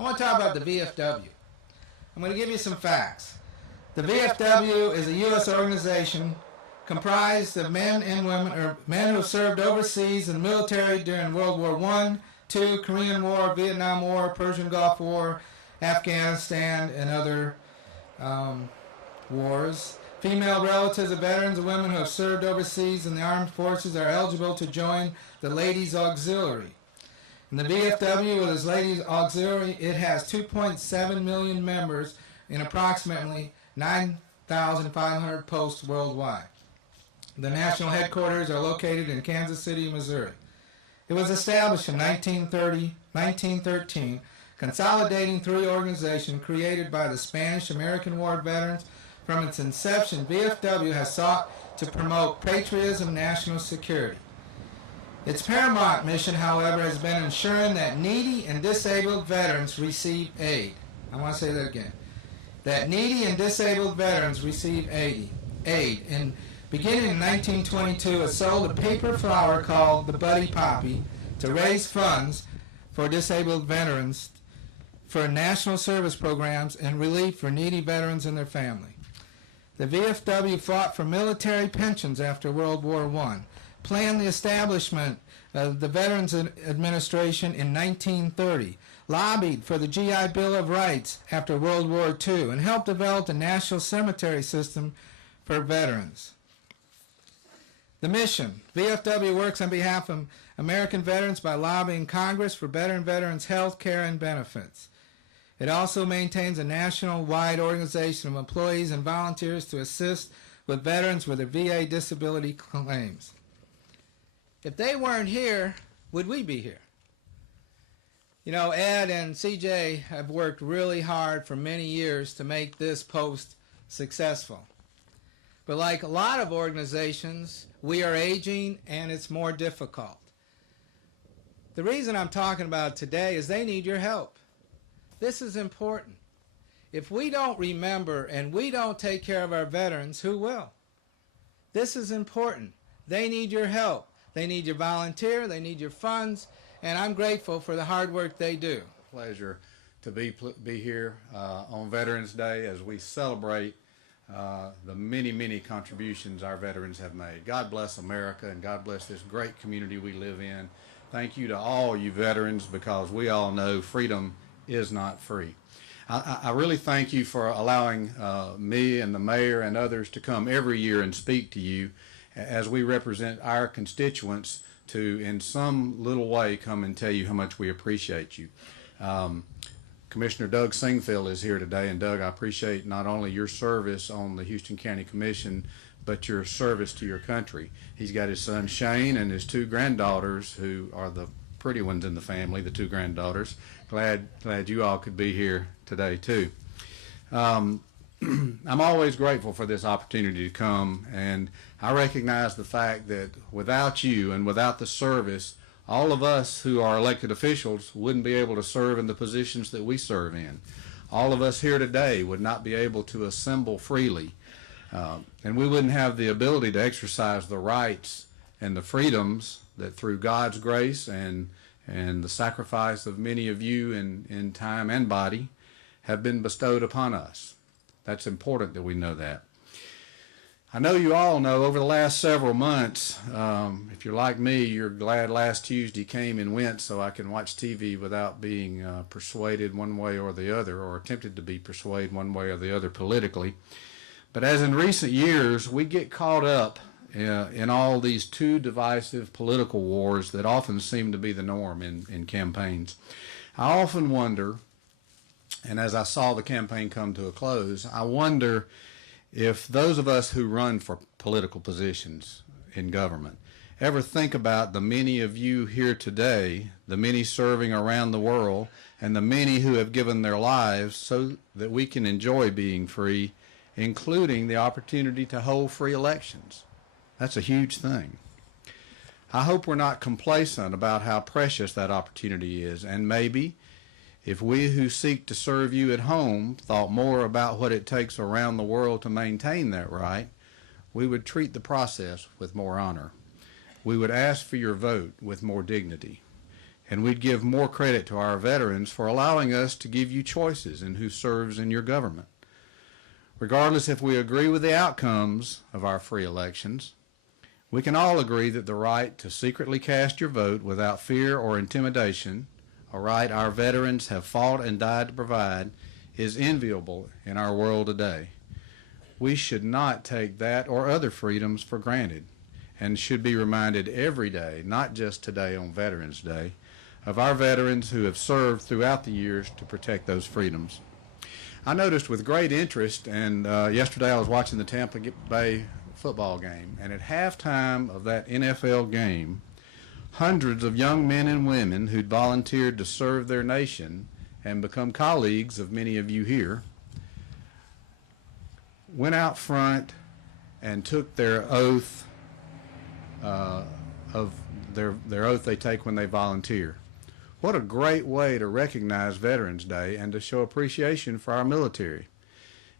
I want to talk about the VFW. I'm going to give you some facts. The VFW is a U.S. organization comprised of men and women, or men who have served overseas in the military during World War I, II, Korean War, Vietnam War, Persian Gulf War, Afghanistan, and other wars. Female relatives of veterans and women who have served overseas in the armed forces are eligible to join the Ladies Auxiliary. And the VFW, with its Ladies Auxiliary, it has 2.7 million members in approximately 9,500 posts worldwide. The national headquarters are located in Kansas City, Missouri. It was established in 1913, consolidating three organizations created by the Spanish-American War veterans. From its inception, VFW has sought to promote patriotism and national security. Its paramount mission, however, has been ensuring that needy and disabled veterans receive aid. I want to say that again. That needy and disabled veterans receive aid. And beginning in 1922, it sold a paper flower called the Buddy Poppy to raise funds for disabled veterans for national service programs and relief for needy veterans and their family. The VFW fought for military pensions after World War I, planned the establishment of the Veterans Administration in 1930, lobbied for the GI Bill of Rights after World War II, and helped develop the national cemetery system for veterans. The mission: VFW works on behalf of American veterans by lobbying Congress for better veterans' health care and benefits. It also maintains a national-wide organization of employees and volunteers to assist with veterans with their VA disability claims. If they weren't here, would we be here? You know, Ed and CJ have worked really hard for many years to make this post successful. But like a lot of organizations, we are aging and it's more difficult. The reason I'm talking about it today is they need your help. This is important. If we don't remember and we don't take care of our veterans, who will? This is important. They need your help. They need your volunteer. They need your funds. And I'm grateful for the hard work they do. Pleasure to be here on Veterans Day as we celebrate the many contributions our veterans have made. God bless America and God bless this great community we live in. Thank you to all you veterans, because we all know freedom is not free. I really thank you for allowing me and the mayor and others to come every year and speak to you as we represent our constituents to, in some little way, come and tell you how much we appreciate you. Commissioner Doug Singfield is here today, and Doug, I appreciate not only your service on the Houston County Commission, but your service to your country. He's got his son Shane and his two granddaughters, who are the pretty ones in the family, the two granddaughters. Glad you all could be here today too. I'm always grateful for this opportunity to come, and I recognize the fact that without you and without the service, all of us who are elected officials wouldn't be able to serve in the positions that we serve in. All of us here today would not be able to assemble freely, and we wouldn't have the ability to exercise the rights and the freedoms that through God's grace and the sacrifice of many of you in time and body have been bestowed upon us. That's important that we know that. I know you all know over the last several months, if you're like me, you're glad last Tuesday came and went so I can watch TV without being persuaded one way or the other, or attempted to be persuaded one way or the other politically. But as in recent years, we get caught up in all these two divisive political wars that often seem to be the norm in campaigns. I often wonder, and as I saw the campaign come to a close, I wonder if those of us who run for political positions in government ever think about the many of you here today, the many serving around the world, and the many who have given their lives so that we can enjoy being free, including the opportunity to hold free elections. That's a huge thing. I hope we're not complacent about how precious that opportunity is, and maybe if we who seek to serve you at home thought more about what it takes around the world to maintain that right, we would treat the process with more honor. We would ask for your vote with more dignity. and we'd give more credit to our veterans for allowing us to give you choices in who serves in your government. Regardless if we agree with the outcomes of our free elections, we can all agree that the right to secretly cast your vote without fear or intimidation, a right our veterans have fought and died to provide, is enviable in our world today. We should not take that or other freedoms for granted, and should be reminded every day, not just today on Veterans Day, of our veterans who have served throughout the years to protect those freedoms. I noticed with great interest, and yesterday I was watching the Tampa Bay football game, and at halftime of that NFL game, hundreds of young men and women who'd volunteered to serve their nation and become colleagues of many of you here went out front and took their oath of their oath they take when they volunteer. What a great way to recognize Veterans Day and to show appreciation for our military.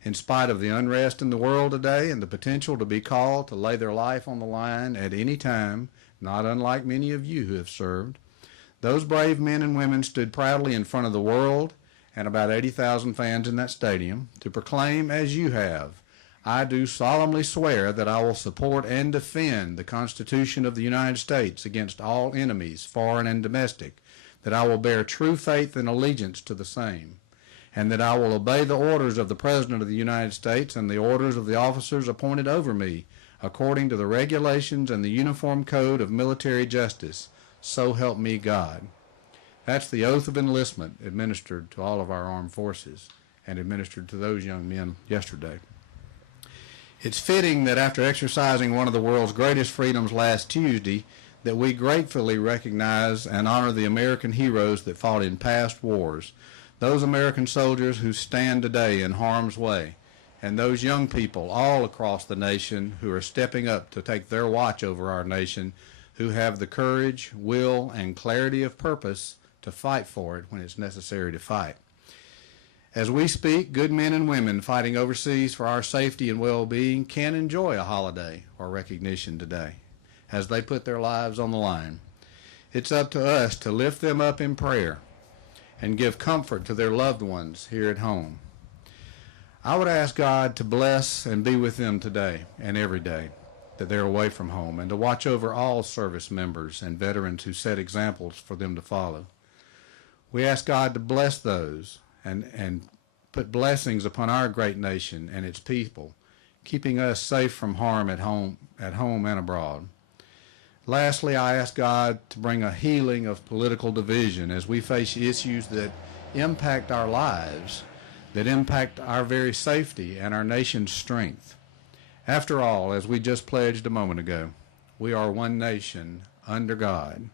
In spite of the unrest in the world today and the potential to be called to lay their life on the line at any time, not unlike many of you who have served, those brave men and women stood proudly in front of the world and about 80,000 fans in that stadium to proclaim, as you have, "I do solemnly swear that I will support and defend the Constitution of the United States against all enemies, foreign and domestic, that I will bear true faith and allegiance to the same, and that I will obey the orders of the President of the United States and the orders of the officers appointed over me, according to the regulations and the Uniform Code of Military Justice. So help me God." That's the oath of enlistment administered to all of our armed forces and administered to those young men yesterday. It's fitting that after exercising one of the world's greatest freedoms last Tuesday, that we gratefully recognize and honor the American heroes that fought in past wars, those American soldiers who stand today in harm's way, and those young people all across the nation who are stepping up to take their watch over our nation, who have the courage, will, and clarity of purpose to fight for it when it's necessary to fight. As we speak, good men and women fighting overseas for our safety and well-being can enjoy a holiday or recognition today as they put their lives on the line. It's up to us to lift them up in prayer and give comfort to their loved ones here at home. I would ask God to bless and be with them today and every day that they're away from home, and to watch over all service members and veterans who set examples for them to follow. We ask God to bless those and put blessings upon our great nation and its people, keeping us safe from harm at home and abroad. Lastly, I ask God to bring a healing of political division as we face issues that impact our lives, that impact our very safety and our nation's strength. After all, as we just pledged a moment ago, we are one nation under God,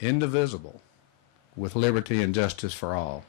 indivisible, with liberty and justice for all.